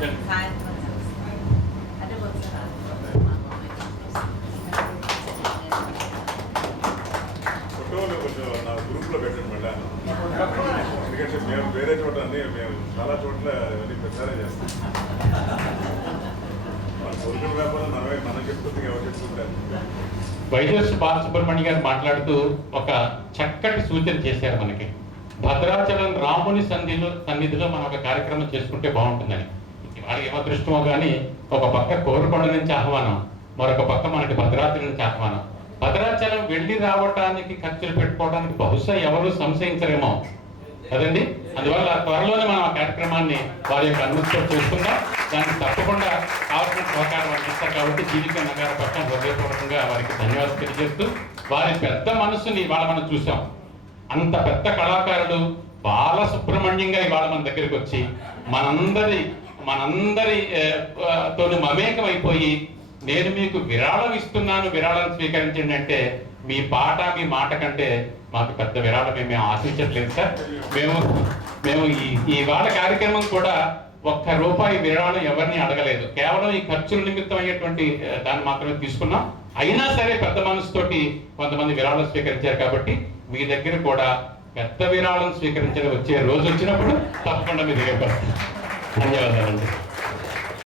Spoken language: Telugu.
ఫోటోలు కొంచెం నా గ్రూప్లో పెట్టండి మళ్ళీ, ఎందుకంటే మేము వేరే చోట అన్ని మేము చాలా చోట్ల ఇవన్నీ ప్రచారం చేస్తాం. మన సోషల్ వ్యాపారం మనం చెప్తుంది, ఎవరు చెప్తుంటారు. వైఎస్ బాలసుబ్రహ్మణ్యం గారు మాట్లాడుతూ ఒక చక్కటి సూచన చేశారు మనకి. భద్రాచలం రాముని సన్నిధిలో మనం ఒక కార్యక్రమం చేసుకుంటే బాగుంటుందని. వాళ్ళకి ఏమదృష్టమో కానీ ఒక పక్క కోరుకొండ నుంచి ఆహ్వానం, మరొక పక్క మనకి భద్రాచలం నుంచి ఆహ్వానం. భద్రాచలం వెళ్ళి రావటానికి ఖర్చులు పెట్టుకోవడానికి బహుశా ఎవరు సంశయించరేమో కదండి. అందువల్ల త్వరలోనే మనం ఆ కార్యక్రమాన్ని వారి యొక్క అనుమతితో చేసుకుందాం. దానికి తప్పకుండా కావాల్సిన సహకారం వారికి ఇస్తారు కాబట్టి జీవిక నగర పక్షం హృదయపూర్వకంగా వారికి ధన్యవాదాలు తెలియజేస్తూ, వారి పెద్ద మనసుని ఇవాళ మనం చూసాం. అంత పెద్ద కళాకారుడు బాలసుబ్రహ్మణ్యంగా ఇవాళ మన దగ్గరికి వచ్చి మనందరితో మమేకం అయిపోయి, నేను మీకు విరాళం ఇస్తున్నాను, విరాళం స్వీకరించండి అంటే మీ పాట మీ మాట కంటే మాకు పెద్ద విరాళం మేము ఆశించట్లేదు సార్. మేము ఈ వాళ్ళ కార్యక్రమం కూడా ₹1 విరాళం ఎవరిని అడగలేదు. కేవలం ఈ ఖర్చుల నిమిత్తం అయ్యేటువంటి దాన్ని మాత్రమే తీసుకున్నాం. అయినా సరే పెద్ద మనసుతోటి కొంతమంది విరాళం స్వీకరించారు కాబట్టి మీ దగ్గర కూడా పెద్ద విరాళం స్వీకరించడం వచ్చే రోజు వచ్చినప్పుడు తప్పకుండా మీ దగ్గర ధన్యవాదాలండి.